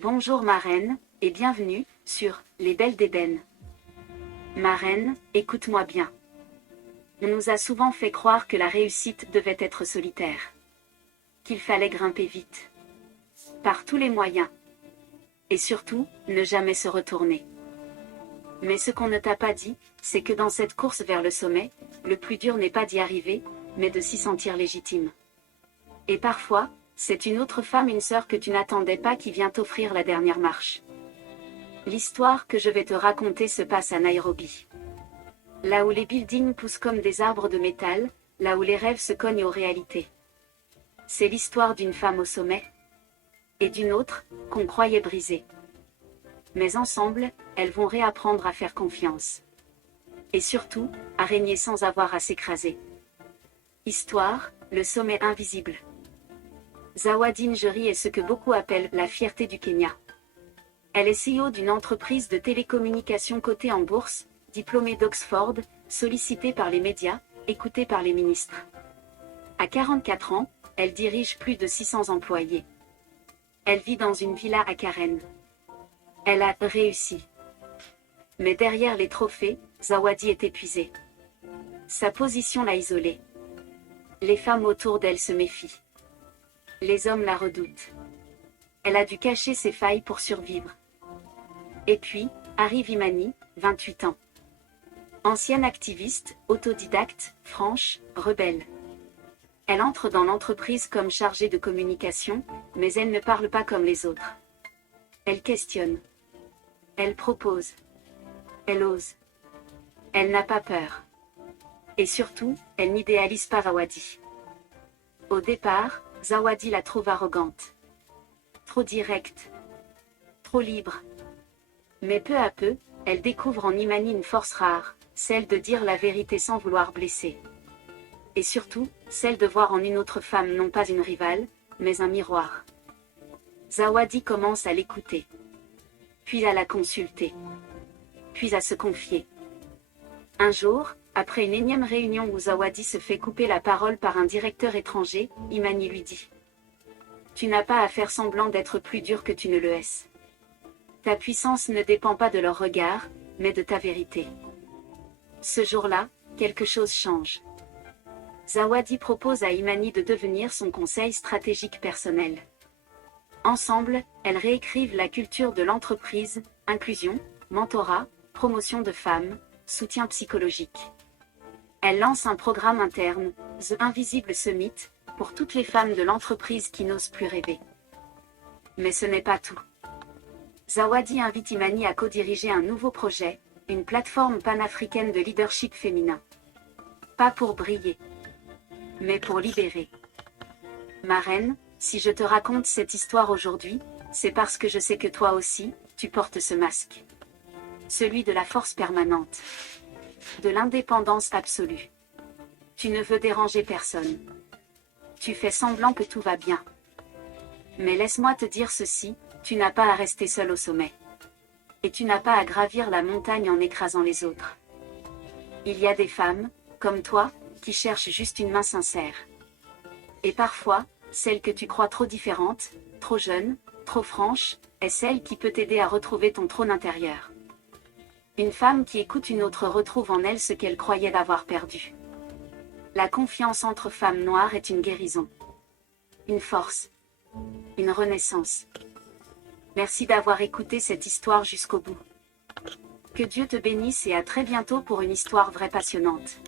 Bonjour ma reine, et bienvenue sur Les Belles d'Ébène. Ma reine, écoute-moi bien. On nous a souvent fait croire que la réussite devait être solitaire. Qu'il fallait grimper vite. Par tous les moyens. Et surtout, ne jamais se retourner. Mais ce qu'on ne t'a pas dit, c'est que dans cette course vers le sommet, le plus dur n'est pas d'y arriver, mais de s'y sentir légitime. Et parfois, c'est une autre femme, une sœur que tu n'attendais pas qui vient t'offrir la dernière marche. L'histoire que je vais te raconter se passe à Nairobi. Là où les buildings poussent comme des arbres de métal, là où les rêves se cognent aux réalités. C'est l'histoire d'une femme au sommet. Et d'une autre, qu'on croyait brisée. Mais ensemble, elles vont réapprendre à faire confiance. Et surtout, à régner sans avoir à s'écraser. Histoire, le sommet invisible. Zawadi Njeri est ce que beaucoup appellent la fierté du Kenya. Elle est CEO d'une entreprise de télécommunications cotée en bourse, diplômée d'Oxford, sollicitée par les médias, écoutée par les ministres. À 44 ans, elle dirige plus de 600 employés. Elle vit dans une villa à Karen. Elle a réussi. Mais derrière les trophées, Zawadi est épuisée. Sa position l'a isolée. Les femmes autour d'elle se méfient. Les hommes la redoutent. Elle a dû cacher ses failles pour survivre. Et puis, arrive Imani, 28 ans. Ancienne activiste, autodidacte, franche, rebelle. Elle entre dans l'entreprise comme chargée de communication, mais elle ne parle pas comme les autres. Elle questionne. Elle propose. Elle ose. Elle n'a pas peur. Et surtout, elle n'idéalise pas Zawadi. Au départ, Zawadi la trouve arrogante. Trop directe. Trop libre. Mais peu à peu, elle découvre en Imani une force rare, celle de dire la vérité sans vouloir blesser. Et surtout, celle de voir en une autre femme non pas une rivale, mais un miroir. Zawadi commence à l'écouter. Puis à la consulter. Puis à se confier. Un jour, après une énième réunion où Zawadi se fait couper la parole par un directeur étranger, Imani lui dit : « Tu n'as pas à faire semblant d'être plus dur que tu ne le es. Ta puissance ne dépend pas de leur regard, mais de ta vérité. » Ce jour-là, quelque chose change. Zawadi propose à Imani de devenir son conseil stratégique personnel. Ensemble, elles réécrivent la culture de l'entreprise, inclusion, mentorat, promotion de femmes, soutien psychologique. Elle lance un programme interne, The Invisible Summit, pour toutes les femmes de l'entreprise qui n'osent plus rêver. Mais ce n'est pas tout. Zawadi invite Imani à co-diriger un nouveau projet, une plateforme panafricaine de leadership féminin. Pas pour briller, mais pour libérer. Ma reine, si je te raconte cette histoire aujourd'hui, c'est parce que je sais que toi aussi, tu portes ce masque. Celui de la force permanente. De l'indépendance absolue. Tu ne veux déranger personne. Tu fais semblant que tout va bien. Mais laisse-moi te dire ceci, tu n'as pas à rester seul au sommet. Et tu n'as pas à gravir la montagne en écrasant les autres. Il y a des femmes, comme toi, qui cherchent juste une main sincère. Et parfois, celle que tu crois trop différente, trop jeune, trop franche, est celle qui peut t'aider à retrouver ton trône intérieur. Une femme qui écoute une autre retrouve en elle ce qu'elle croyait d'avoir perdu. La confiance entre femmes noires est une guérison. Une force. Une renaissance. Merci d'avoir écouté cette histoire jusqu'au bout. Que Dieu te bénisse et à très bientôt pour une histoire vraie passionnante.